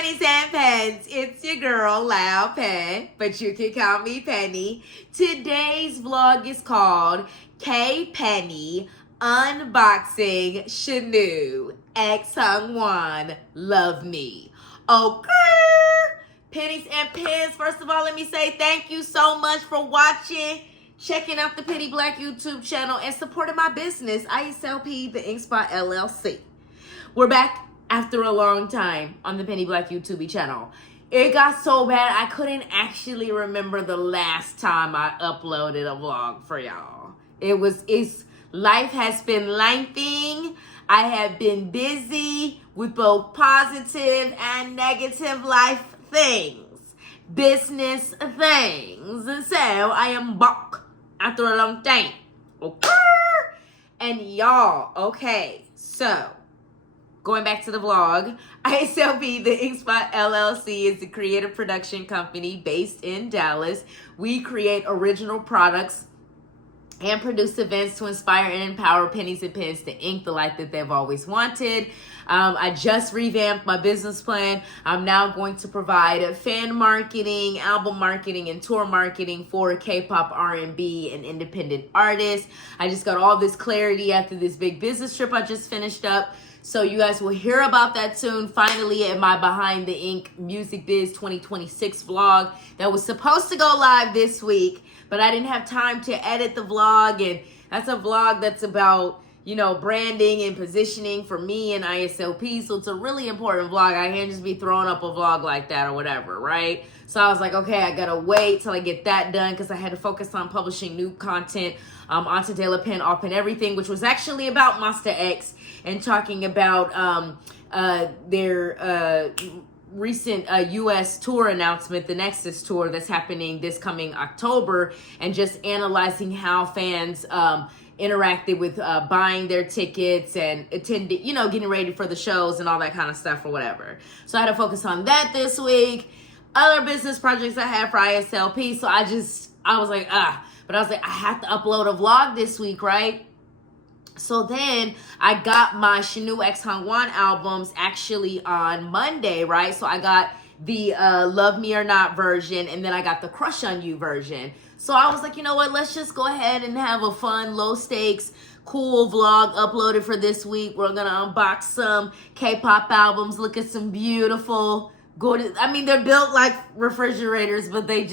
Pennies and Pens. It's your girl, Loud Pen, but you can call me Penny. Today's vlog is called K-Penny Unboxing SHOWNU X HYUNGWON Love Me. Okay. Pennies and Pens, first of all, let me say thank you so much for watching, checking out the Penny Black YouTube channel, and supporting my business, ISLP, the Ink Spot LLC. We're back after a long time on the Penny Black YouTube channel. It got so bad I couldn't actually remember the last time I uploaded a vlog for y'all. Life has been lifing. I have been busy with both positive and negative life things, business things. So I am back after a long time. Okay. And y'all, okay, so going back to the vlog, ISLP, the Ink Spot LLC, is a creative production company based in Dallas. We create original products and produce events to inspire and empower pennies and pens to ink the life that they've always wanted. I just revamped my business plan. I'm now going to provide fan marketing, album marketing, and tour marketing for K-pop, R&B, and independent artists. I just got all this clarity after this big business trip I just finished up. So you guys will hear about that soon. Finally, in my Behind the Ink Music Biz 2026 vlog that was supposed to go live this week, but I didn't have time to edit the vlog. And that's a vlog that's about, you know, branding and positioning for me and ISLP. So it's a really important vlog. I can't just be throwing up a vlog like that or whatever, right? So I was like, okay, I gotta wait till I get that done because I had to focus on publishing new content onto De La Pen, Off and Everything, which was actually about MONSTA X and talking about their recent U.S. tour announcement, the Nexus tour that's happening this coming October, and just analyzing how fans interacted with buying their tickets and attending, you know, getting ready for the shows and all that kind of stuff or whatever. So I had to focus on that this week. Other business projects I had for ISLP, so I was like, but I was like, I have to upload a vlog this week, right? So then I got my SHOWNU X HYUNGWON albums actually on Monday, right? So I got the Love Me or Not version, and then I got the Crush on You version. So I was like, you know what? Let's just go ahead and have a fun, low stakes, cool vlog uploaded for this week. We're going to unbox some K-pop albums, look at some beautiful, gorgeous. I mean, they're built like refrigerators, but they're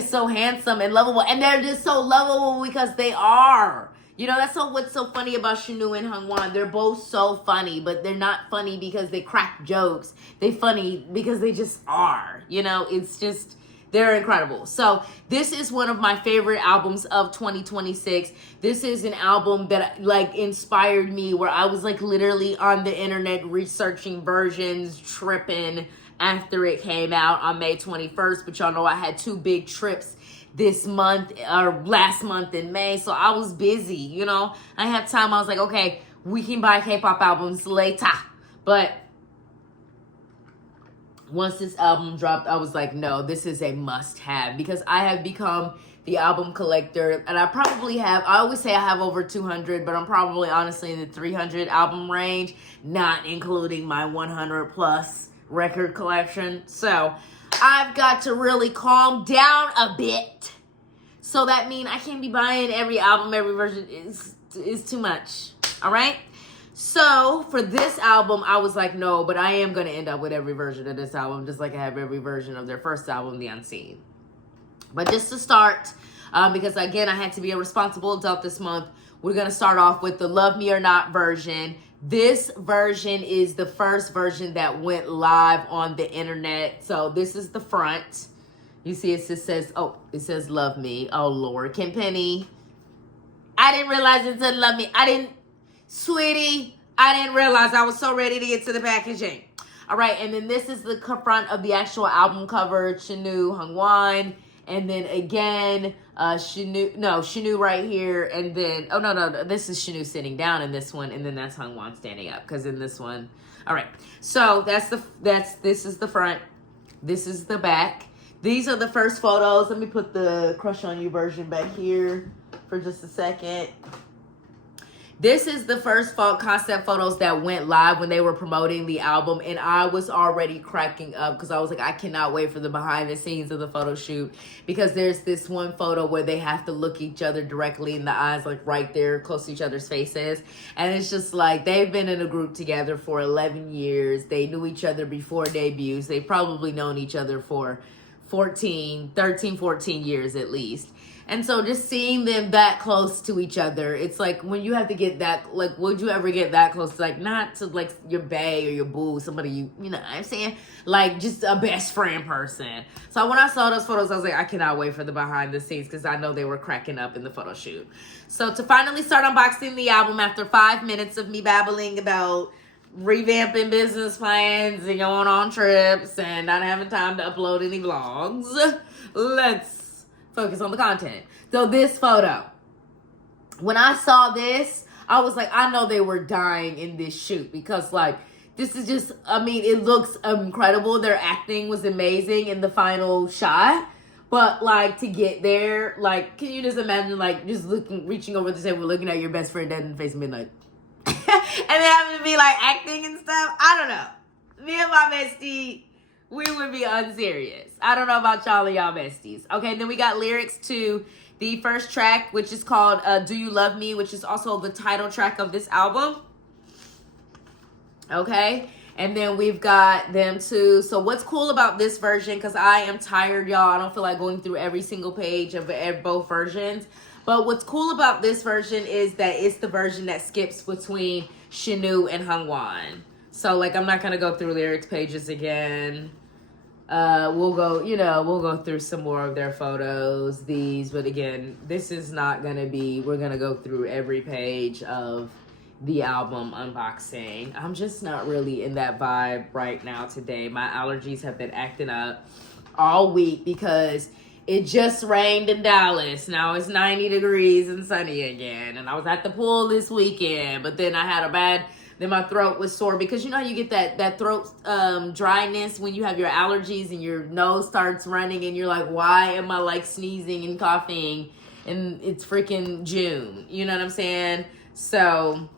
so handsome and lovable. And they're just so lovable because they are. You know, that's what's so funny about SHOWNU and HYUNGWON. They're both so funny, but they're not funny because they crack jokes. They're funny because they just are. You know, it's just, they're incredible. So this is one of my favorite albums of 2026. This is an album that like inspired me, where I was like literally on the internet researching versions, tripping after it came out on May 21st. But y'all know I had two big trips this month or last month in May, so I was busy, you know. I had time. I was like, okay, we can buy K-pop albums later. But once this album dropped, I was like, no, this is a must-have, because I have become the album collector, and I always say I have over 200, but I'm probably honestly in the 300 album range, not including my 100 plus record collection. So I've got to really calm down a bit. So that means I can't be buying every album, every version. Is too much. All right? So for this album, I was like, no, but I am going to end up with every version of this album, just like I have every version of their first album, The Unseen. But just to start, because again, I had to be a responsible adult this month, we're going to start off with the Love Me or Not version. This version is the first version that went live on the internet. So this is the front. You see it just says, oh, it says Love Me. Oh, Lord. Kim Penny. I didn't realize it said Love Me. Sweetie, I didn't realize. I was so ready to get to the packaging. All right. And then this is the front of the actual album cover. SHOWNU, HYUNGWON. And then again, SHOWNU right here. And then, oh, no, this is SHOWNU sitting down in this one. And then that's HYUNGWON standing up, because in this one. All right. So this is the front. This is the back. These are the first photos. Let me put the Crush on You version back here for just a second. This is the first concept photos that went live when they were promoting the album, and I was already cracking up because I was like, I cannot wait for the behind the scenes of the photo shoot, because there's this one photo where they have to look each other directly in the eyes, like right there close to each other's faces, and it's just like they've been in a group together for 11 years. They knew each other before debuts. They've probably known each other for 13, 14 years at least. And so just seeing them that close to each other, it's like when you have to get that, like, would you ever get that close? Like, not to like your bae or your boo, somebody you know what I'm saying? Like just a best friend person. So when I saw those photos, I was like, I cannot wait for the behind the scenes, because I know they were cracking up in the photo shoot. So to finally start unboxing the album after 5 minutes of me babbling about revamping business plans and going on trips and not having time to upload any vlogs, let's focus on the content. So this photo, when I saw this, I was like, I know they were dying in this shoot, because like, this is just, I mean, it looks incredible. Their acting was amazing in the final shot. But like, to get there, like, can you just imagine like just reaching over the table, looking at your best friend dead in the face and being like, and then having to be like acting and stuff? I don't know. Me and my bestie, we would be unserious. I don't know about y'all and y'all besties. Okay, then we got lyrics to the first track, which is called Do You Love Me, which is also the title track of this album. Okay, and then we've got them too. So what's cool about this version, because I am tired, y'all. I don't feel like going through every single page of both versions. But what's cool about this version is that it's the version that skips between SHOWNU and HYUNGWON. So like, I'm not going to go through lyrics pages again. We'll go through some more of their photos, but again, this is not gonna be, we're gonna go through every page of the album unboxing. I'm just not really in that vibe right now today. My allergies have been acting up all week because it just rained in Dallas. Now it's 90 degrees and sunny again, and I was at the pool this weekend, but then I had then my throat was sore, because you know how you get that throat dryness when you have your allergies and your nose starts running and you're like, why am I like sneezing and coughing and it's freaking June? You know what I'm saying? So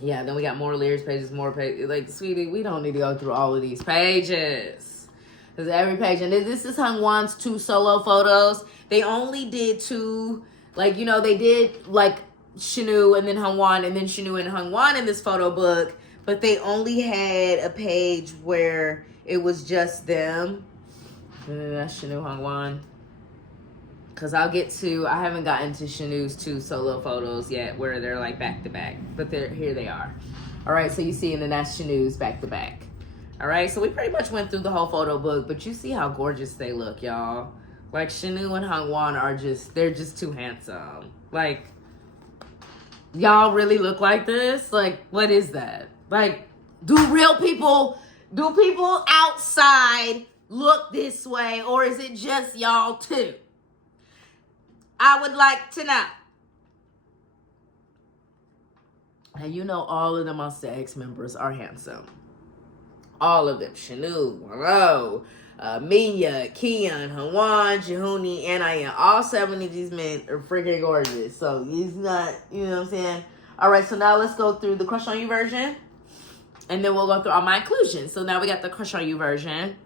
yeah, then we got more lyrics pages, more pages. Like, sweetie, we don't need to go through all of these pages, because every page, and this is HYUNGWON's 2 solo photos. They only did 2, like, you know, they did like SHOWNU and then HYUNGWON and then SHOWNU and HYUNGWON in this photo book, but they only had a page where it was just them. And then that's SHOWNU, HYUNGWON. Because I haven't gotten to SHOWNU's 2 solo photos yet where they're like back to back, but here they are. All right, so you see, and then that's SHOWNU's back to back. All right, so we pretty much went through the whole photo book, but you see how gorgeous they look, y'all. Like, SHOWNU and HYUNGWON they're just too handsome. Like, y'all really look like this? Like, what is that? Like, do people outside look this way, or is it just y'all too? I would like to know. And you know, all of the MONSTA X members are handsome. All of them. SHOWNU, Waro, Minya, Kian, HYUNGWON, Jihoon, and Ian. All 7 of these men are freaking gorgeous. So he's not, you know what I'm saying? All right, so now let's go through the Crush on You version. And then we'll go through all my inclusions. So now we got the Crush on You version.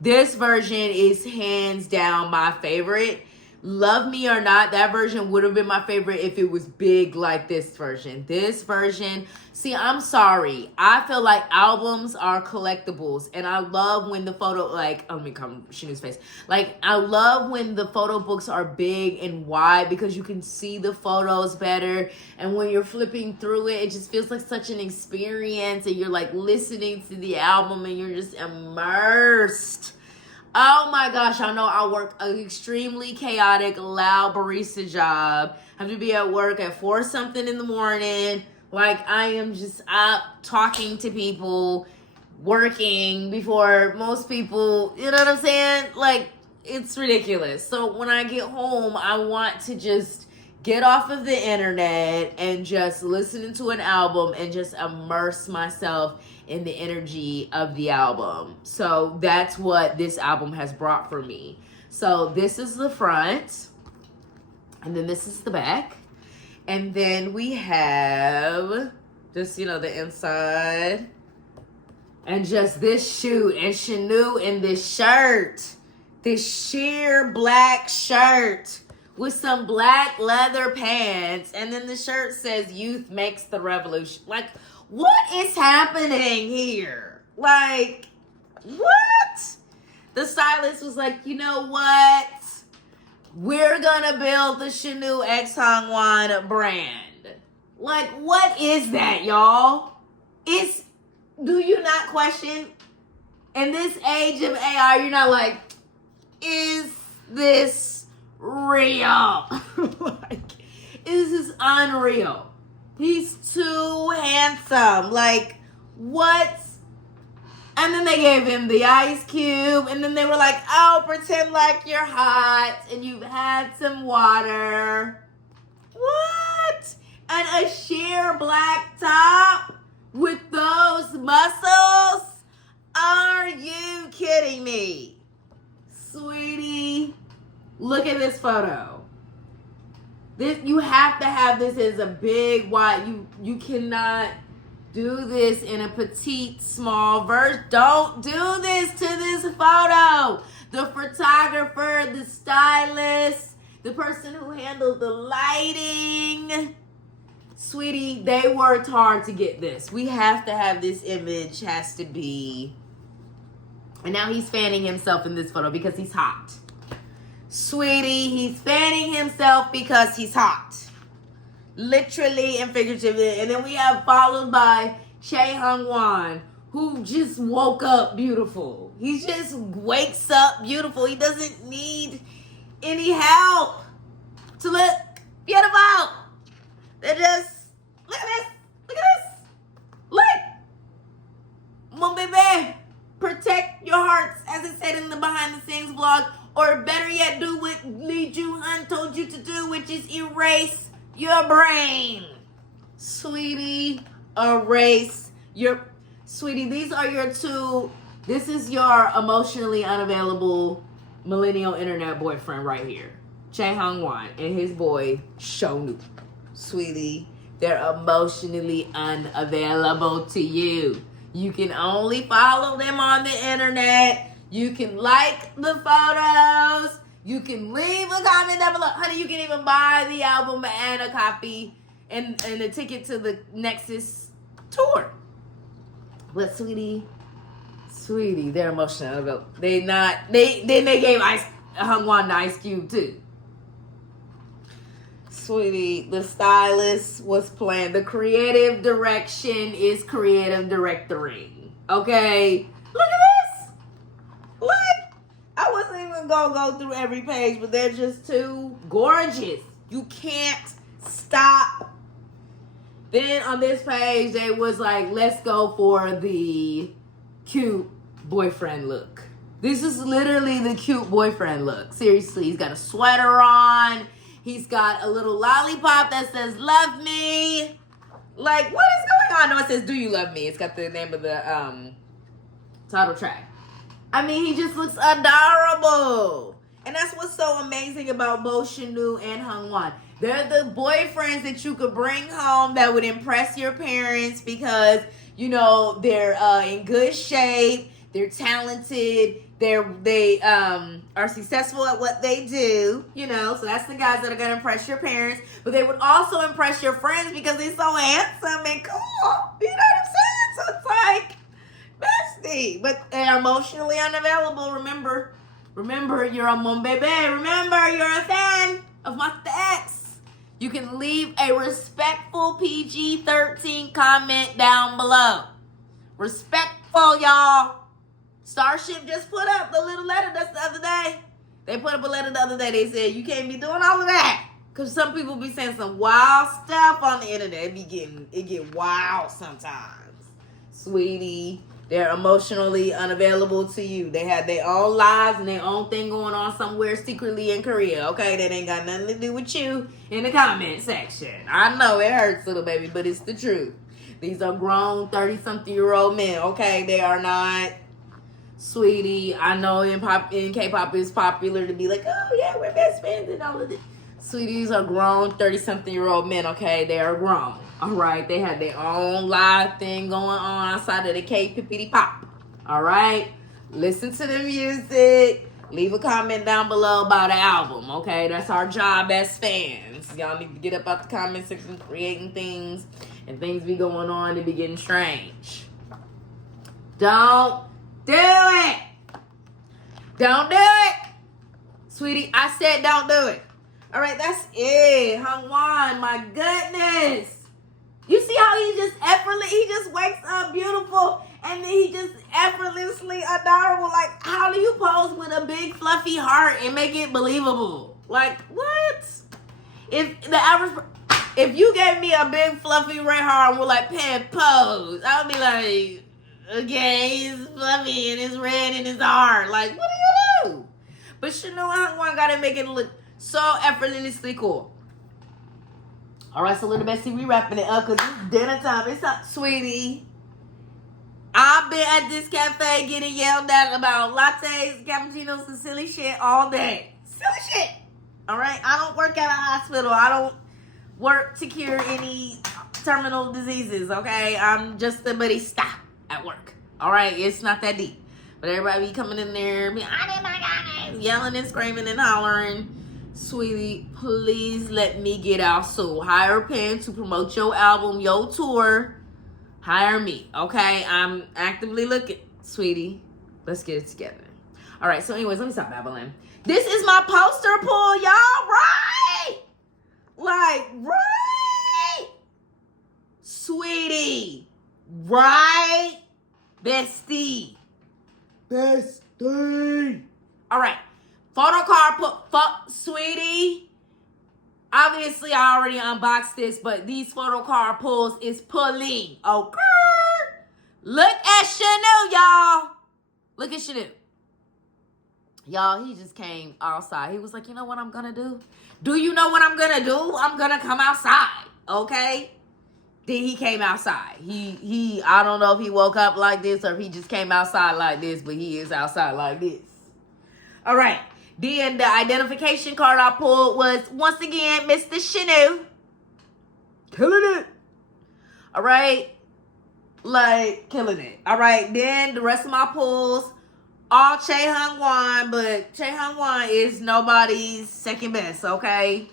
This version is hands down my favorite. Love Me or Not, that version would have been my favorite if it was big like this version. This version, see, I'm sorry. I feel like albums are collectibles, and I love when the photo, like, let me come SHOWNU's face. Like, I love when the photo books are big and wide, because you can see the photos better, and when you're flipping through it, it just feels like such an experience, and you're like listening to the album and you're just immersed. Oh my gosh, I know I work an extremely chaotic, loud barista job. I have to be at work at 4 something in the morning. Like, I am just up talking to people, working before most people, you know what I'm saying? Like, it's ridiculous. So when I get home, I want to just get off of the internet and just listen to an album and just immerse myself in the energy of the album. So that's what this album has brought for me. So this is the front, and then this is the back. And then we have just, you know, the inside. And just this shoe and SHOWNU in this shirt. This sheer black shirt with some black leather pants. And then the shirt says, "Youth makes the revolution." Like, what is happening here? Like, what? The stylist was like, you know what? We're gonna build the SHOWNU X HYUNGWON brand. Like, what is that, y'all? Do you not question? In this age of AI, you're not like, is this real? Like, this is unreal. He's too handsome. Like, what? And then they gave him the ice cube. And then they were like, oh, pretend like you're hot and you've had some water. What? And a sheer black top with those muscles? Are you kidding me? Sweetie, look at this photo. You have to have this as a big wide. You cannot do this in a petite, small version. Don't do this to this photo. The photographer, the stylist, the person who handled the lighting. Sweetie, they worked hard to get this. We have to have this image, has to be. And now he's fanning himself in this photo because he's hot. Sweetie, he's fanning himself because he's hot. Literally and figuratively. And then we have followed by Hyungwon, who just woke up beautiful. He just wakes up beautiful. He doesn't need any help to look beautiful. They're just, look at this. Look at this. Look. Mon bébé, protect your hearts, as it said in the behind the scenes vlog. Or better yet, do what Lee Joo-hun told you to do, which is erase your brain. Sweetie, erase your... Sweetie, these are your two... This is your emotionally unavailable millennial internet boyfriend right here. Hyungwon and his boy, SHOWNU. Sweetie, they're emotionally unavailable to you. You can only follow them on the internet. You can like the photos. You can leave a comment down below. Honey, you can even buy the album and a copy and a ticket to the Nexus tour. But sweetie, they're emotional about. They gave Hyungwon the ice cube too. Sweetie, the stylist was planned. The creative direction is creative directoring. Okay? Look at this. Look. I wasn't even gonna go through every page, but they're just too gorgeous. You can't stop. Then on this page, they was like, let's go for the cute boyfriend look. This is literally the cute boyfriend look. Seriously, he's got a sweater on. He's got a little lollipop that says, love me. Like, what is going on? No, it says, do you love me? It's got the name of the title track. I mean, he just looks adorable. And that's what's so amazing about both SHOWNU and Hyungwon. They're the boyfriends that you could bring home that would impress your parents because, you know, they're in good shape. They're talented. They are successful at what they do, you know. So that's the guys that are going to impress your parents. But they would also impress your friends because they're so handsome and cool. You know what I'm saying? So it's like, bestie. But they're emotionally unavailable. Remember, you're a mon bébé. Remember, you're a fan of MONSTA X. You can leave a respectful PG-13 comment down below. Respectful, y'all. Starship just put up the little letter that's the other day. They put up a letter the other day. They said, you can't be doing all of that. Because some people be saying some wild stuff on the internet. It get wild sometimes. Sweetie, they're emotionally unavailable to you. They have their own lives and their own thing going on somewhere secretly in Korea. Okay, that ain't got nothing to do with you in the comment section. I know it hurts, little baby, but it's the truth. These are grown 30-something-year-old men. Okay, they are not... Sweetie, I know in K-pop it's popular to be like, oh yeah, we're best friends and all of this. Sweeties are grown 30-something-year-old men, okay? They are grown. All right? They have their own live thing going on outside of the K-pippity-pop. All right? Listen to the music. Leave a comment down below about the album, okay? That's our job as fans. Y'all need to get up out the comment section creating things, and things be going on. They be getting strange. Don't do it. Don't do it. Sweetie, I said don't do it. All right, that's it. Hyungwon, my goodness. You see how he just wakes up beautiful and then he just effortlessly adorable. Like, how do you pose with a big fluffy heart and make it believable? Like, what? If you gave me a big fluffy red heart and were like, Pen, pose, I would be like, okay, he's fluffy and it's red in his heart. Like, what do you do? But SHOWNU and HYUNGWON gotta make it look so effortlessly cool. All right, so little Bessie, we wrapping it up because it's dinner time. It's up, sweetie. I've been at this cafe getting yelled at about lattes, cappuccinos, and silly shit all day. Silly shit. All right, I don't work at a hospital. I don't work to cure any terminal diseases, okay? I'm just a barista at work. All right, it's not that deep. But everybody be coming in there, be, oh my God, yelling and screaming and hollering. Sweetie, please let me get out soon. Hire Pen to promote your album, your tour. Hire me, okay? I'm actively looking. Sweetie, let's get it together. All right, so anyways, let me stop babbling. This is my poster pull, y'all, right? Like, right? Sweetie, right? Bestie. Bestie. All right. Photo card sweetie. Obviously, I already unboxed this, but these photo card pulls is pulling. Okay. Look at SHOWNU, y'all. Look at SHOWNU. Y'all, he just came outside. He was like, you know what I'm gonna do? Do you know what I'm gonna do? I'm gonna come outside, okay? Then he came outside. I don't know if he woke up like this or if he just came outside like this, but he is outside like this. All right. Then the identification card I pulled was, once again, Mr. SHOWNU. Killing it. All right. Like, killing it. All right. Then the rest of my pulls, all HYUNGWON, but HYUNGWON is nobody's second best, okay?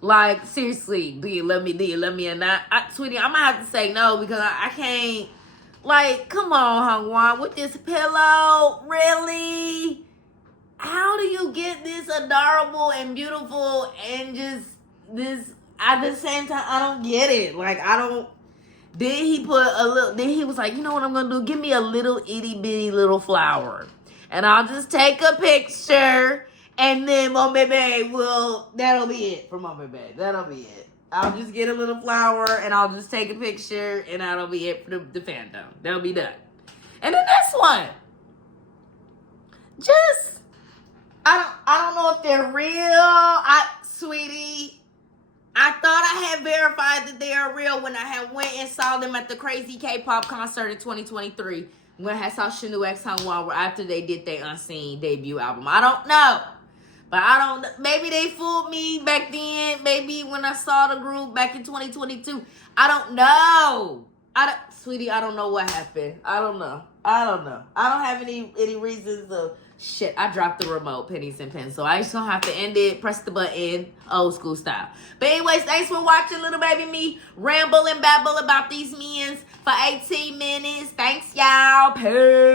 Like, seriously, do you love me or not? Sweetie, I'm going to have to say no because I can't. Like, come on, HYUNGWON, with this pillow? Really? How do you get this adorable and beautiful and just this at the same time? I don't get it. Like, I don't. Then he was like, you know what I'm going to do? Give me a little itty bitty little flower. And I'll just take a picture. And then my baby that'll be it for my baby. That'll be it. I'll just get a little flower and I'll just take a picture and that'll be it for the fandom. That'll be done. And the next one. Just, I don't know if they're real. Sweetie, I thought I had verified that they are real when I had went and saw them at the crazy K-pop concert in 2023. When I saw SHOWNU X HYUNGWON after they did their Unseen debut album. I don't know. But maybe they fooled me back then. Maybe when I saw the group back in 2022. I don't know. Sweetie, I don't know what happened. I don't know. I don't have any reasons of shit. I dropped the remote, pennies and pens. So I just don't have to end it, press the button, old school style. But anyways, thanks for watching little baby me ramble and babble about these minions for 18 minutes. Thanks, y'all. Peace.